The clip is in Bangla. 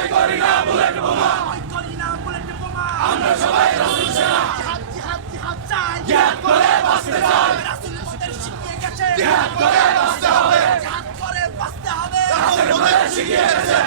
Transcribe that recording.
ভয় করি না বুলেট বোমা, আমরা সবাই রাসূল সেনা, জিহাদ করে বাঁচতে চাই, জিহাদ করে বাঁচতে হবে, রাসূল আমাদের শিখিয়ে গেছে।